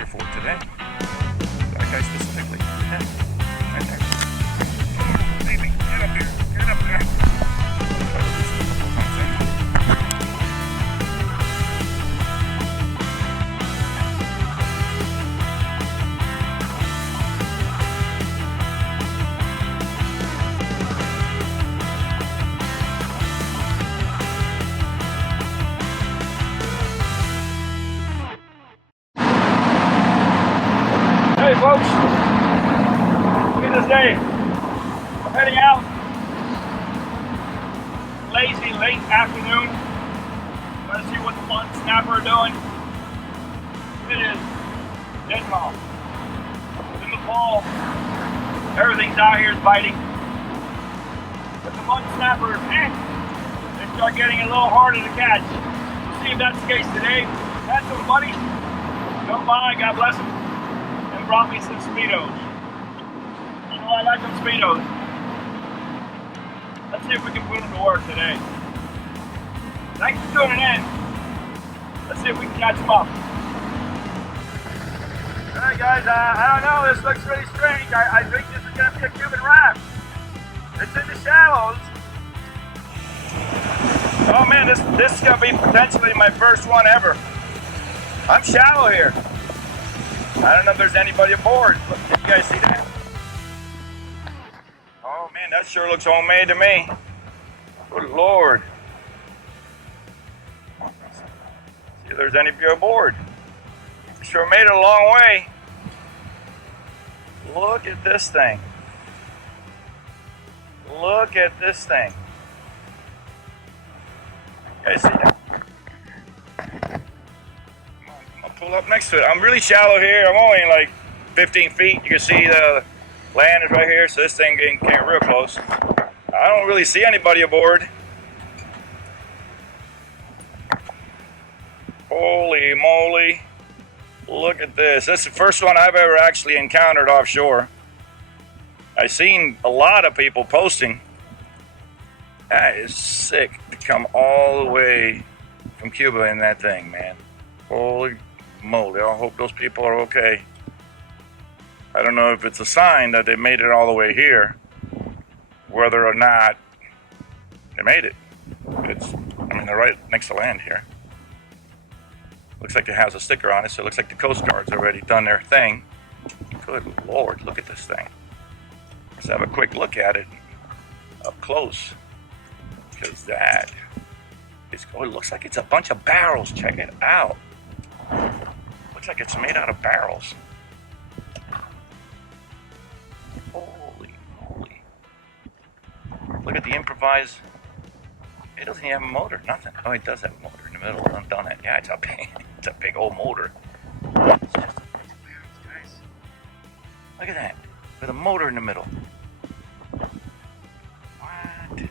here for today. That guy specifically. Yeah, right there. Oh, baby, get up here. Get up there. Hey folks, look at this day. I'm heading out. Lazy late afternoon. Let's see what the mutton snapper are doing. It is dead calm. In the fall, everything's out here is biting. But the mutton snapper, they start getting a little harder to catch. We'll see if that's the case today. Had some buddies. Don't mind, God bless them. Brought me some Speedos. You know I like them Speedos. Let's see if we can put them to work today. Thanks for tuning in. Let's see if we can catch them up. Alright guys, I don't know, this looks really strange. I think this is going to be a Cuban wrap. It's in the shallows. Oh man, this is going to be potentially my first one ever. I'm shallow here. I don't know if there's anybody aboard. Look, can you guys see that? Oh man, that sure looks homemade to me. Good Lord. See if there's anybody aboard. Sure made it a long way. Look at this thing. Look at this thing. You guys see that? Pull up next to it. I'm really shallow here. I'm only like 15 feet. You can see the land is right here, so this thing came real close. I don't really see anybody aboard. Holy moly. Look at this. This is the first one I've ever actually encountered offshore. I've seen a lot of people posting. That is sick to come all the way from Cuba in that thing, man. Holy moly, I hope those people are okay. I don't know if it's a sign that they made it all the way here, whether or not they made it. They're right next to land here. Looks like it has a sticker on it, so it looks like the Coast Guard's already done their thing. Good Lord, look at this thing. Let's have a quick look at it up close, because that is, it looks like it's a bunch of barrels. Check it out. Looks like it's made out of barrels. Holy moly. Look at the improvised. It doesn't even have a motor, nothing. Oh, it does have a motor in the middle. I've done it. Yeah, it's a big old motor. It's just a bunch of barrels, guys. Look at that. With a motor in the middle. What?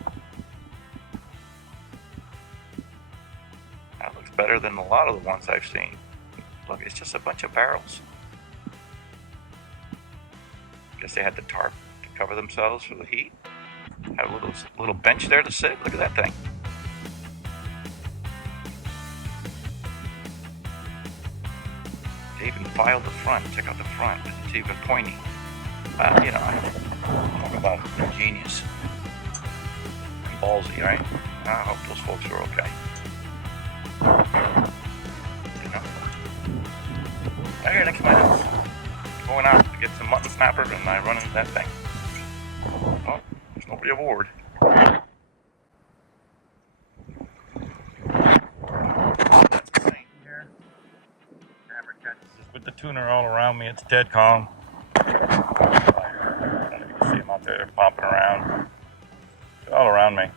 That looks better than a lot of the ones I've seen. Look, it's just a bunch of barrels. Guess they had the tarp to cover themselves for the heat. Have a little bench there to sit. Look at that thing. They even filed the front. Check out the front. It's even pointy. Well, you know, talk about ingenious and ballsy, right? I hope those folks are okay. I hear next to my house. Going out to get some mutton snapper and I run into that thing. Well, there's nobody aboard. That's the thing here. Camera catches this with the tuner all around me. It's dead calm. I don't know if you can see them out there. They're popping around. They're all around me.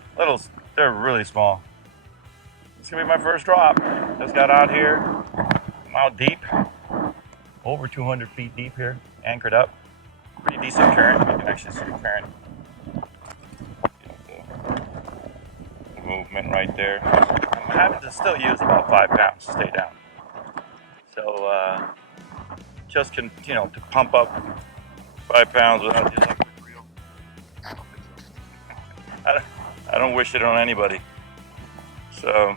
They're really small. It's gonna be my first drop. Just got out here. I'm out deep. Over 200 feet deep here, anchored up. Pretty decent current. You can actually see the current. The movement right there. I'm having to still use about 5 pounds to stay down. So just can, to pump up 5 pounds without using a quick reel. I don't wish it on anybody. So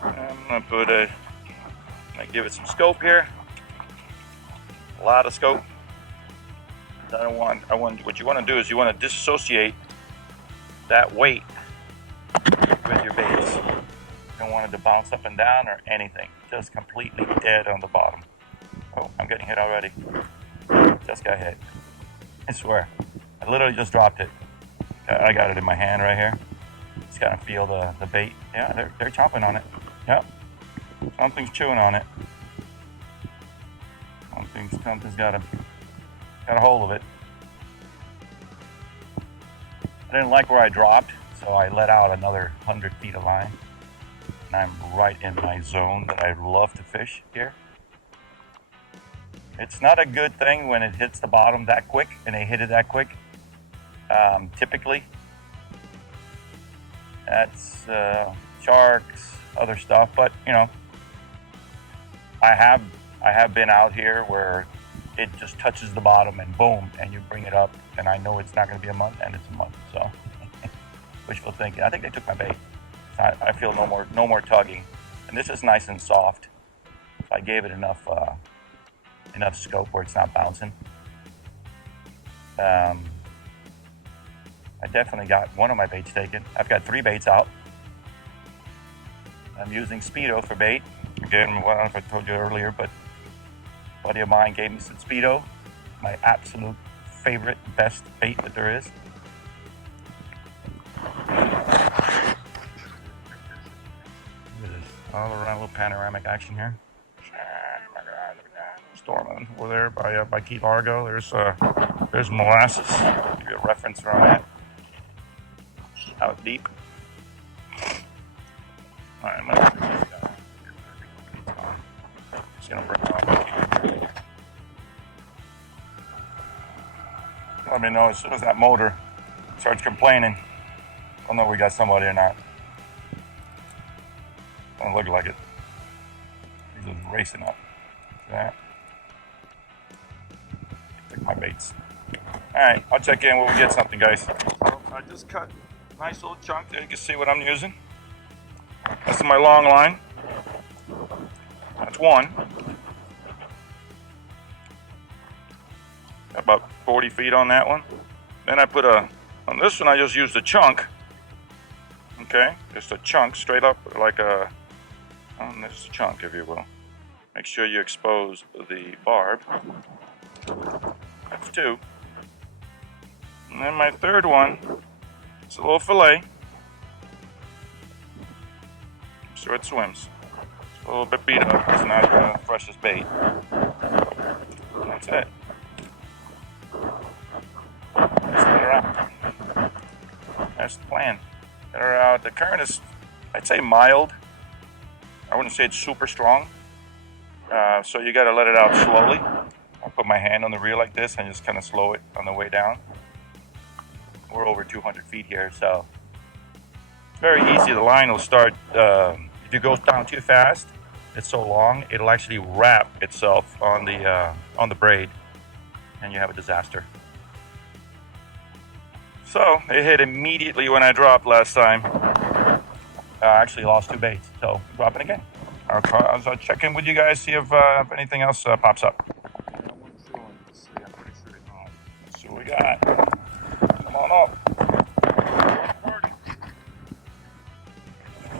I'm gonna give it some scope here. a lot of scope. What you want to do is you want to disassociate that weight with your baits. You don't want it to bounce up and down or anything. Just completely dead on the bottom. Oh, I'm getting hit already. Just got hit. I swear. I literally just dropped it. I got it in my hand right here. Just gotta feel the bait. Yeah, they're chomping on it. Yep. Something's chewing on it. Something's got a hold of it. I didn't like where I dropped, so I let out another 100 feet of line. And I'm right in my zone that I love to fish here. It's not a good thing when it hits the bottom that quick, and they hit it that quick. Typically, that's sharks, other stuff, but you know, I have been out here where it just touches the bottom and boom, and you bring it up, and I know it's not going to be a month, and it's a month. So wishful thinking. I think they took my bait. I feel no more tugging, and this is nice and soft. So I gave it enough scope where it's not bouncing. I definitely got one of my baits taken. I've got 3 baits out. I'm using Speedo for bait. Again, I don't know if I told you earlier, but a buddy of mine gave me some Speedo. My absolute favorite, best bait that there is. Look at this. All around, little panoramic action here. Storming over there by Key Largo. There's molasses. Give you a reference around that. Out deep. All right, I'm gonna bring this down. Just gonna bring it off. Let me know as soon as that motor starts complaining. I'll know we got somebody or not. Doesn't look like it. He's just racing up. See that? Take my baits. Alright, I'll check in when we get something, guys. So I just cut a nice little chunk there. You can see what I'm using. That's my long line. That's one. Got about 40 feet on that one. Then I put on this one I just used a chunk. Okay, just a chunk straight up like this chunk, if you will. Make sure you expose the barb. That's 2. And then my third one, it's a little fillet. So it swims. It's a little bit beat up. It's not the freshest bait. And that's it. Just let her out. That's the plan. Let her out. The current is, I'd say, mild. I wouldn't say it's super strong. So you got to let it out slowly. I put my hand on the reel like this and just kind of slow it on the way down. We're over 200 feet here, so it's very easy. The line will start, if it goes down too fast, it's so long, it'll actually wrap itself on the braid, and you have a disaster. So it hit immediately when I dropped last time. I actually lost 2 baits, so dropping again. I'll check in with you guys, see if anything else pops up. Let's see what we got. Come on up.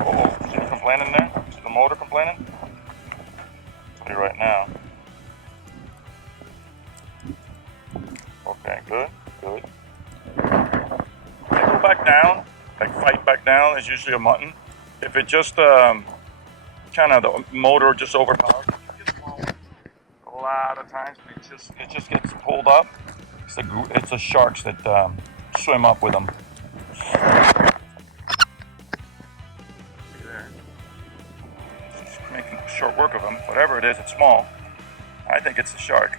Oh, see it complaining there? See the motor complaining? I'll tell you right now. Okay, good. They go back down, like fight back down, is usually a mutton. If it just kind of the motor just overpowers, a lot of times it just gets pulled up. It's the sharks that swim up with them. See there. Just making short work of them. Whatever it is, it's small. I think it's a shark.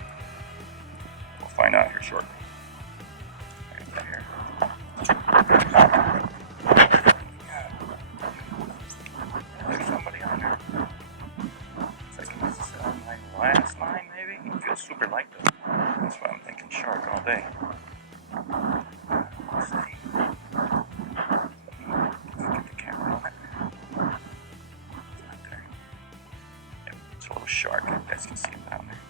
We'll find out here shortly. There's somebody on there. It's like it's my last line, maybe. It feels super light though. That's why I'm thinking shark all day. Let's see. Get the camera on it. It's not there. Yep, it's a little shark. You guys can see it down there.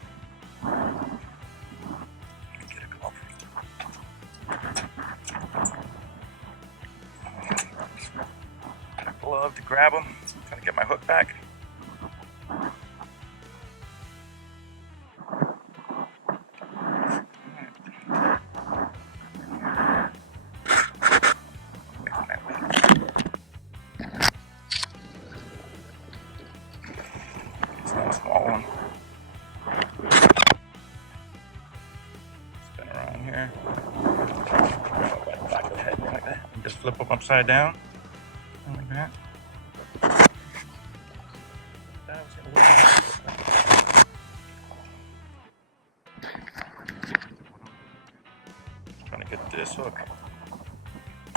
love to grab them. Trying to get my hook back. It's not a small one. Spin around here. Back of the head like that. And just flip them upside down. Like that. Trying to get this hook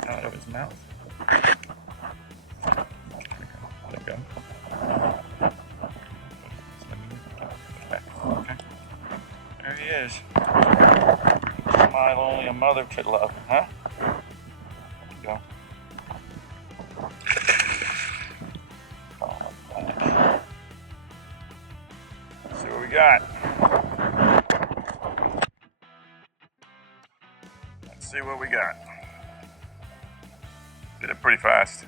out of his mouth. There we go. Okay. There he is. Smile only a mother could love, huh? There you go. Let's see what we got. Let's see what we got. Did it pretty fast.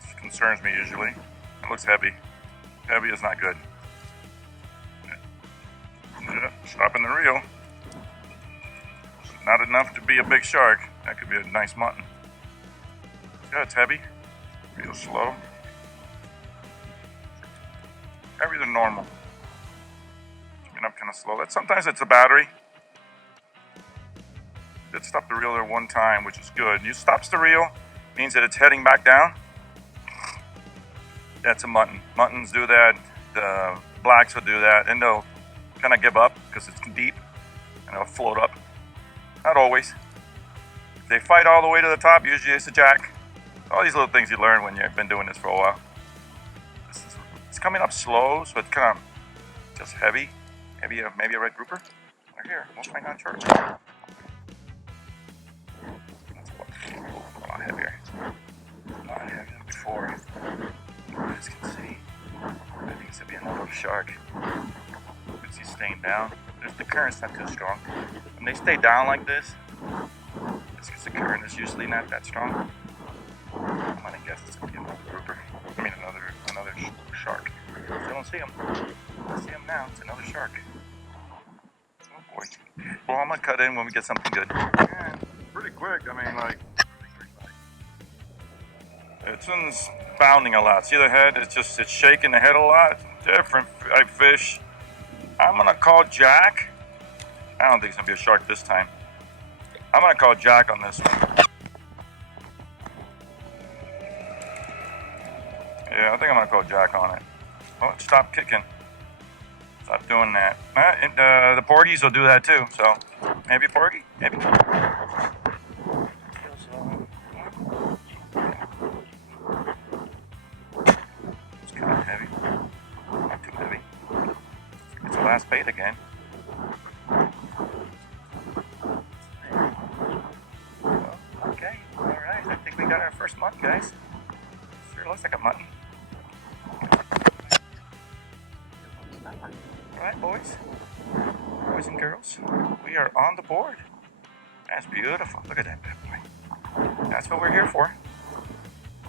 This concerns me usually. It looks heavy. Heavy is not good. Stopping the reel. Not enough to be a big shark. That could be a nice mutton. Yeah, it's heavy. Real slow. Heavier than normal. Coming up kind of slow. Sometimes it's a battery. Did stop the reel there one time, which is good. You stops the reel, means that it's heading back down. That's a mutton. Muttons do that. The blacks will do that, and they'll kind of give up because it's deep, and they'll float up. Not always. If they fight all the way to the top, usually it's a jack. All these little things you learn when you've been doing this for a while. It's coming up slow, so it's kind of just heavy. Maybe a red grouper. Right here. We'll find out shortly. That's a lot heavier. A lot heavier than before. You guys can see. I think it's going to be another shark. You can see staying down. The current's not too strong. When they stay down like this, it's because the current is usually not that strong. I'm gonna guess it's gonna be another grouper. I mean another shark. I don't see him. I see him now. It's another shark. Oh boy. Well, I'm gonna cut in when we get something good. Yeah, pretty quick. I mean, like. It's bounding a lot. See the head? It's shaking the head a lot. Different fish. I'm gonna call Jack. I don't think it's gonna be a shark this time. I'm gonna call Jack on this one. Yeah, I think I'm gonna call Jack on it. Oh, stop kicking. Stop doing that. The porgies will do that too, so maybe a porgy, maybe. It's kind of heavy. Not too heavy. It's the last bait again. Okay, alright, I think we got our first mutton, guys. Sure looks like a mutton. Alright, boys and girls, we are on the board. That's beautiful. Look at that bad boy. That's what we're here for.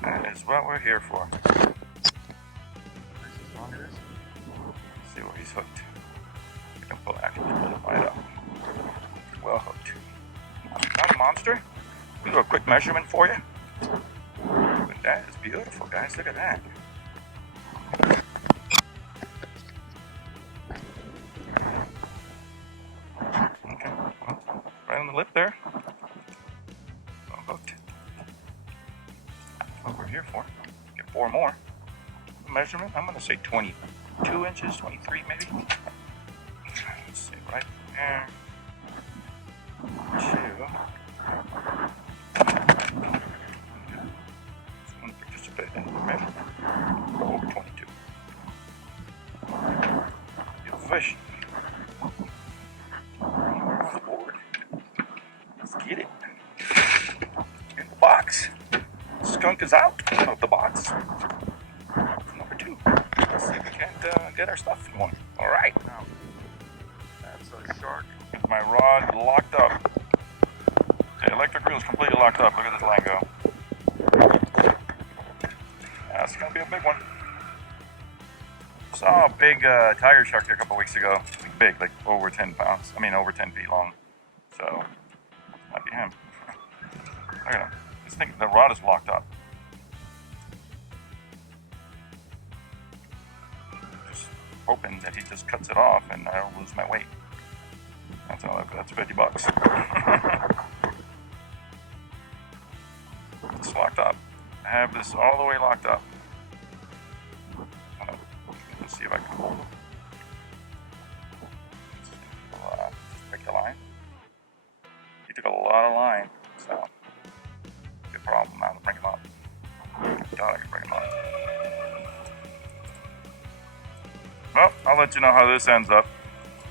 That is what we're here for. See where he's hooked. I can pull him right up. Well hooked. Not a monster. We'll do a quick measurement for you. But that is beautiful, guys. Look at that. Okay. Right on the lip there. Well hooked. That's what we're here for. Get 4 more. Measurement, I'm going to say 22 inches, 23 maybe. Let's see, right there. 2. Participate in the measurement. Over 22. Beautiful fish. We're on the board. Let's get it. In the box. Skunk is out of the box. Number 2. Let's see if we can't get our stuff going. Alright. Now, that's a shark. With my rod locked up. The electric reel is completely locked up. Look at this line go. That's gonna be a big one. Saw a big tiger shark here a couple weeks ago. Big, like over 10 pounds. I mean, over 10 feet long. So, might be him. Look at him. This thing, the rod is locked up. Just hoping that he just cuts it off and I don't lose my weight. That's all. That's $50. It's locked up. I have this all the way locked up. Let's see if I can hold it. Just break the line. He took a lot of line, so good problem now to bring him up. God, I can bring him up. Well, I'll let you know how this ends up.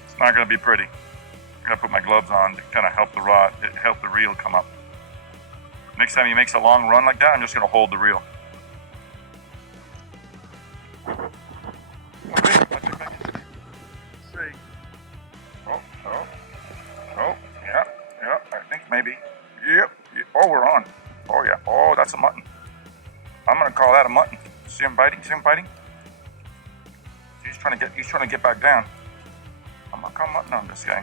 It's not going to be pretty. I'm going to put my gloves on to kind of help the rod, help the reel come up. Next time he makes a long run like that, I'm just going to hold the reel. Yeah, I think maybe. Yep. Oh, we're on. Oh, yeah. Oh, that's a mutton. I'm going to call that a mutton. See him biting? See him biting? He's trying to get back down. I'm going to call mutton on this guy.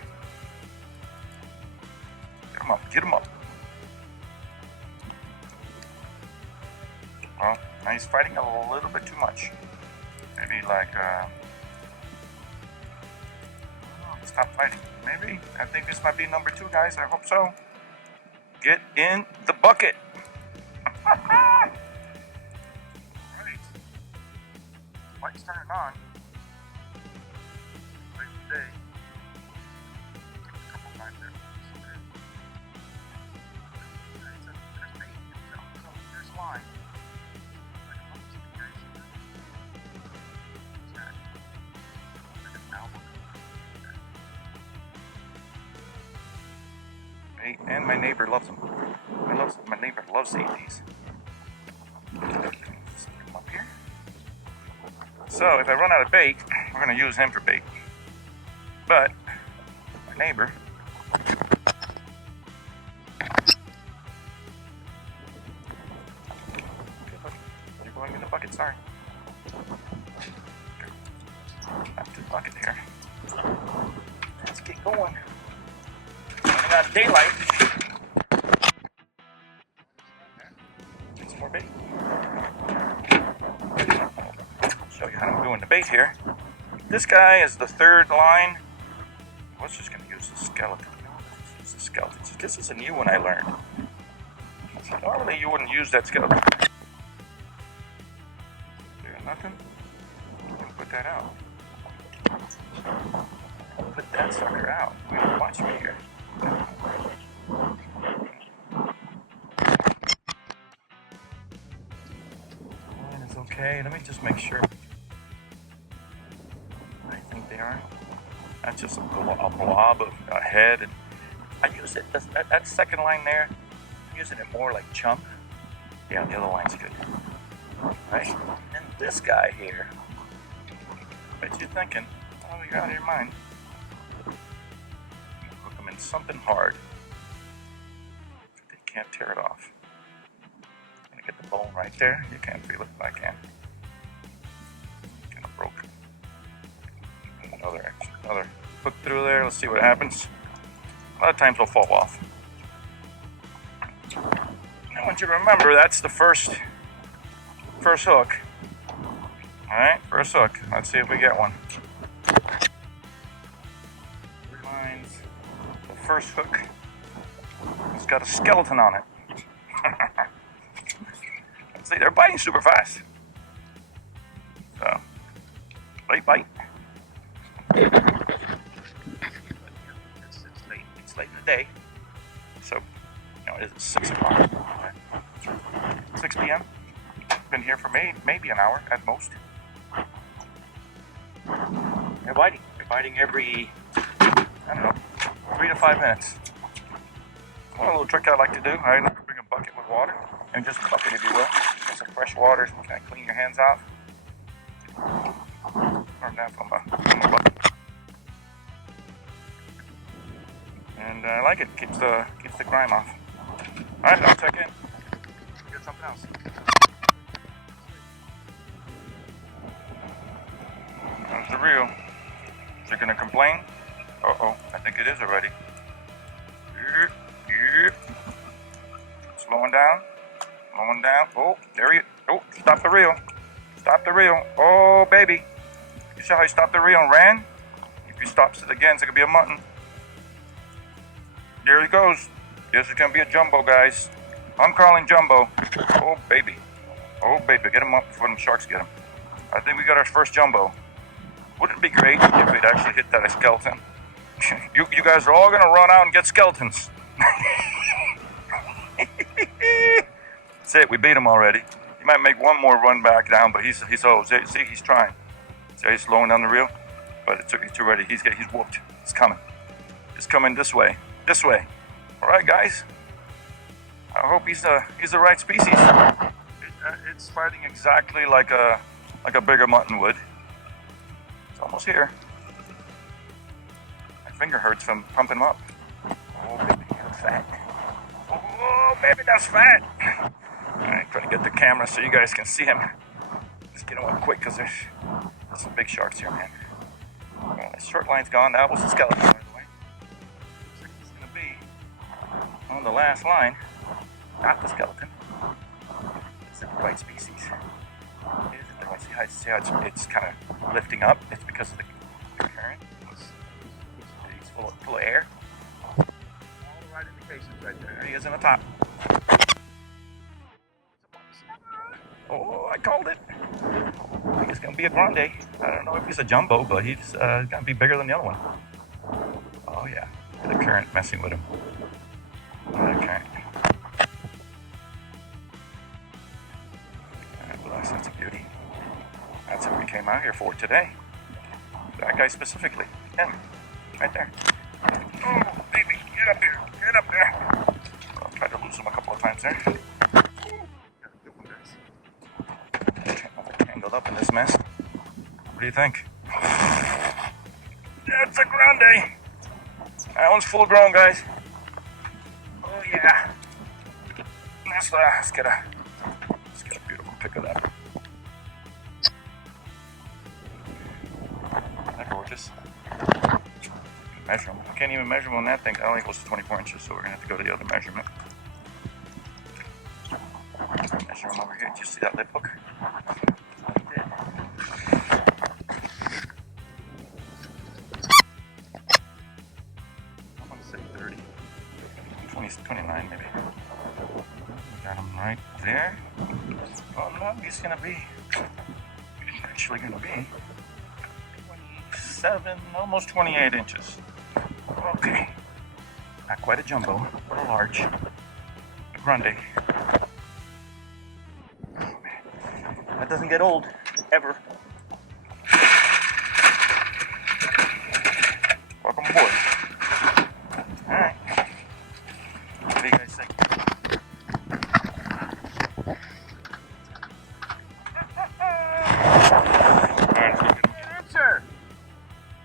Get him up. Get him up. Well, now he's fighting a little bit too much. Maybe like, stop fighting. Maybe. I think this might be number 2, guys. I hope so. Get in the bucket. Right. Light's turning on. Late today. A couple times there. There's line. And my neighbor loves them. My neighbor loves to eat these. Stick them up here. So if I run out of bait, we're going to use him for bait. But my neighbor. You're going in the bucket. Sorry. Back to the bucket here. Let's get going. Got daylight. Get some more bait. I'll show you how I'm doing the bait here. This guy is the 3rd line. I was just going to use the skeleton. Use the skeleton. This is a new one I learned. So normally you wouldn't use that skeleton. There's nothing. Put that out. Put that sucker out. Watch me here. It's okay. Let me just make sure. I think they are. That's just a blob of a head. And I use it. That second line there. I'm using it more like chunk. Yeah, the other line's good. Right. And this guy here. I bet you're thinking, oh, you're out of your mind. Something hard. They can't tear it off. I'm gonna get the bone right there. You can't feel it, but I can. Kind of broke. Another hook through there. Let's see what happens. A lot of times they'll fall off. I want you to remember that's the first hook. All right, first hook. Let's see if we get one. First hook. It's got a skeleton on it. See, they're biting super fast. So, bite. It's late in the day. So, it's 6 o'clock. 6 p.m. Been here for maybe an hour at most. They're biting. They're biting every, I don't know, 3 to 5 minutes. One little trick I like to do, I like to bring a bucket with water, and just a bucket if you will, get some fresh water, kind of clean your hands off. Turn that from a bucket. And I like it, keeps the grime off. Alright, I'll check in. Get something else. the reel. Is it gonna complain? Uh-oh, I think it is already. Slowing down. Slowing down. Oh, there he is. Oh, stop the reel. Stop the reel. Oh, baby. You saw how he stopped the reel and ran? If he stops it again, it's gonna be a mutton. There he goes. This is gonna be a jumbo, guys. I'm calling jumbo. Oh, baby. Oh, baby. Get him up before them sharks get him. I think we got our first jumbo. Wouldn't it be great if we'd actually hit that skeleton? You guys are all gonna run out and get skeletons. That's it. We beat him already. He might make one more run back down, but he's see, he's trying. See, he's slowing down the reel, but he's too ready. He's whooped. He's coming. It's coming this way. This way. All right, guys. I hope he's the right species. It's fighting exactly like a bigger mutton would. It's almost here. My finger hurts from pumping him up. Oh, baby, that's fat. Oh, baby, that's fat. Alright, trying to get the camera so you guys can see him. Let's get him up quick because there's some big sharks here, man. Well, the short line's gone. That was the skeleton, by the way. Looks like he's going to be on the last line. Not the skeleton. It's the right species. It is the right species. See how it's kind of lifting up? It's because of the current. It's full of air. All the right indications right there. There he is in the top. Oh, I called it. I think it's going to be a grande. I don't know if he's a jumbo, but he's going to be bigger than the other one. Oh, yeah. The current messing with him. Okay. Well, that's a beauty. That's what we came out here for today. That guy specifically. Him. Right there. Oh, baby. Get up here. Get up there. I'll try to lose him a couple of times there. Tangled up in this mess. What do you think? That's a grande. That one's full grown, guys. Oh yeah. Let's get a beautiful pic of that. Isn't that gorgeous? Measure them. I can't even measure them on that thing. That only goes to 24 inches, so we're gonna have to go to the other measurement. Measure them over here. Did you see that lip hook? I want to say 30. 29 maybe. Got him right there. Oh no, he's actually gonna be 27, almost 28 inches. Okay. Not quite a jumbo, but a large. A grande. Oh man. That doesn't get old, ever. Welcome aboard. Alright. What do you guys think?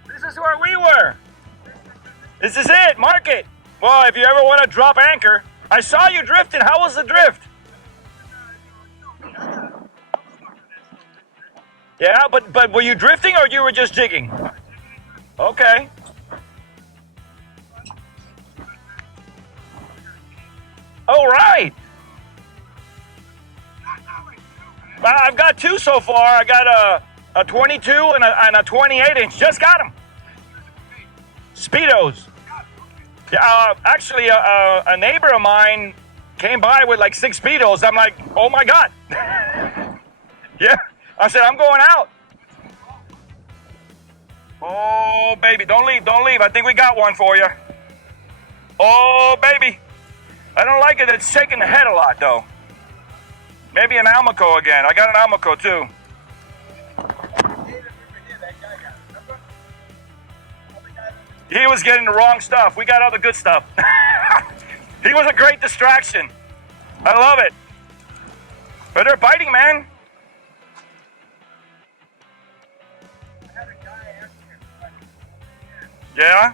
This is where we were. This is it. Mark it. Well, if you ever want to drop anchor. I saw you drifting. How was the drift? Yeah, but were you drifting or you were just jigging? Okay. All right. I've got two so far. I got a 22 and a 28 inch. Just got them. Speedos. Yeah, actually, a neighbor of mine came by with like 6 Speedos. I'm like, oh my God. Yeah. I said, I'm going out. Oh, baby, don't leave. I think we got one for you. Oh, baby. I don't like it. It's shaking the head a lot, though. Maybe an Almaco again. I got an Almaco, too. He was getting the wrong stuff. We got all the good stuff. He was a great distraction. I love it. But they're biting, man. Yeah?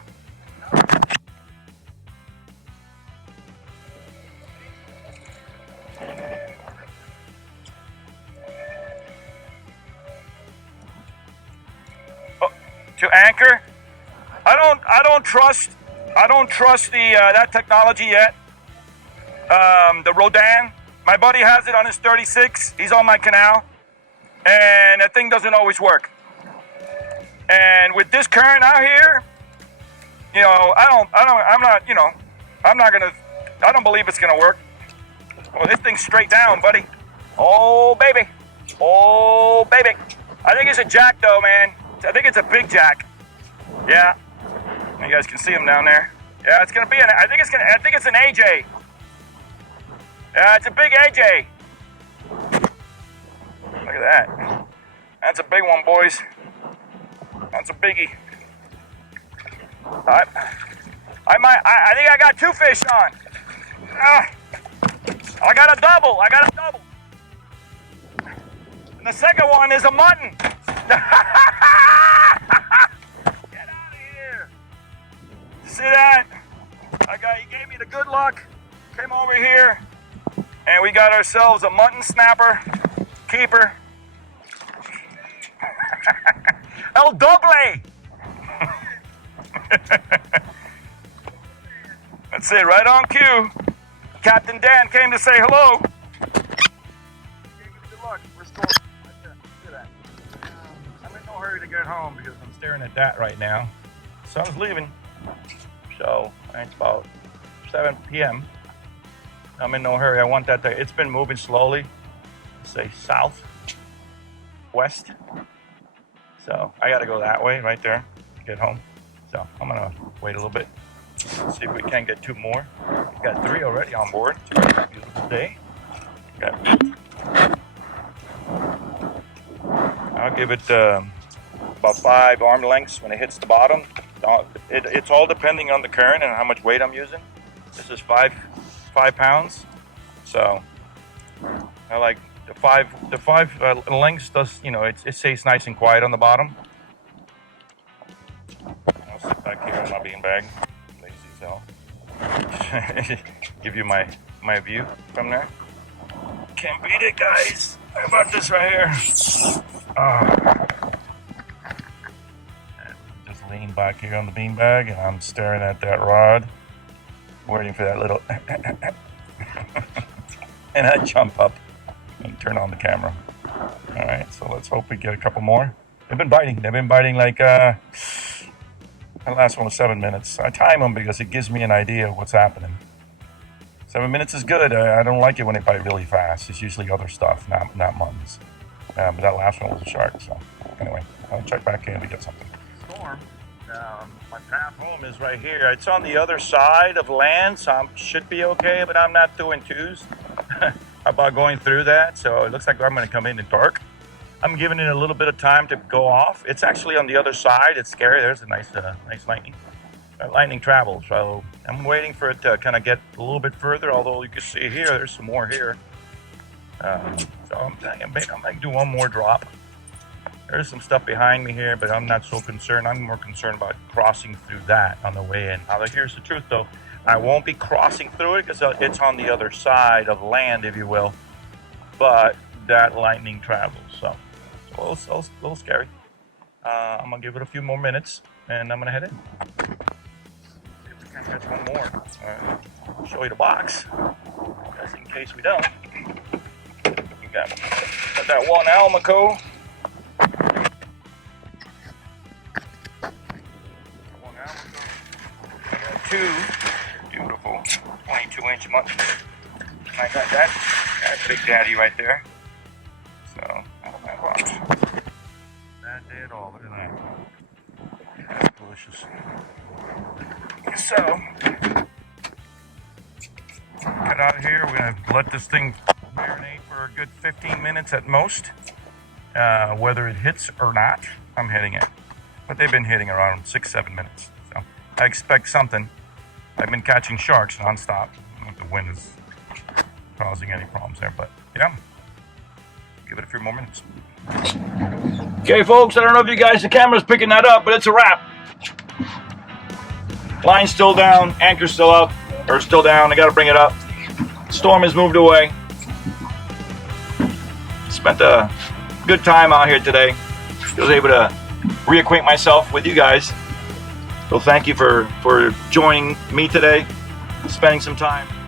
Oh, to anchor. I don't trust the that technology yet. The Rodan. My buddy has it on his 36. He's on my canal, and that thing doesn't always work. And with this current out here, you know, I don't believe it's gonna work. Well, this thing's straight down, buddy. Oh baby, oh baby. I think it's a jack though, man. I think it's a big jack. Yeah, you guys can see him down there. Yeah, it's gonna be I think it's an AJ. Yeah, it's a big AJ. Look at that. That's a big one, boys. That's a biggie. I think I got 2 fish on. I got a double. And the second one is a mutton. Get out of here. See that? He gave me the good luck. Came over here. And we got ourselves a mutton snapper, keeper. El doble. That's it, right on cue. Captain Dan came to say hello. Good luck. We're scoring. Look at that. I'm in no hurry to get home because I'm staring at that right now. Sun's leaving. So it's about 7 p.m. I'm in no hurry. I want that to, it's been moving slowly, say south, west. So I got to go that way right there to get home. So I'm going to wait a little bit, see if we can get 2 more. We got 3 already on board. It's a beautiful day. I'll give it about 5 arm lengths when it hits the bottom. It's all depending on the current and how much weight I'm using. This is 5 pounds, so I like the five lengths. Does, you know, it stays nice and quiet on the bottom. I'll sit back here in my beanbag, lazy as hell. Give you my view from there. Can't beat it, guys. How about this right here? Just lean back here on the beanbag, and I'm staring at that rod, waiting for that little and I jump up and turn on the camera. All right, so let's hope we get a couple more. They've been biting like the last one was 7 minutes. I time them because it gives me an idea of what's happening. 7 minutes is good. I don't like it when they bite really fast. It's usually other stuff, not muttons. But that last one was a shark. So anyway, I'll check back in to get something. Storm. My path home is right here. It's on the other side of land, so I should be okay, but I'm not doing 2s about going through that. So it looks like I'm going to come in the dark. I'm giving it a little bit of time to go off. It's actually on the other side. It's scary. There's a nice lightning. Lightning travels. So I'm waiting for it to kind of get a little bit further, although you can see here, there's some more here. So I'm thinking I might do 1 more drop. There's some stuff behind me here, but I'm not so concerned. I'm more concerned about crossing through that on the way in. Now, here's the truth, though. I won't be crossing through it because it's on the other side of land, if you will. But that lightning travels, so it's a little scary. I'm going to give it a few more minutes, and I'm going to head in. See if we can catch 1 more. I'll show you the box, just in case we don't. We got that 1 Almaco. 2 beautiful 22-inch mutton. I got that big daddy right there. So I don't have box. That day at all. Look at that. That's delicious. So get out of here. We're gonna let this thing marinate for a good 15 minutes at most. Whether it hits or not, I'm hitting it. But they've been hitting around 6-7 minutes. So I expect something. I've been catching sharks nonstop. I don't know if the wind is causing any problems there, but yeah. Give it a few more minutes. Okay, folks, I don't know if you guys, the camera's picking that up, but it's a wrap. Line's still down, anchor's still up, or still down. I gotta bring it up. Storm has moved away. Spent a good time out here today. Was able to reacquaint myself with you guys. So thank you for joining me today, spending some time.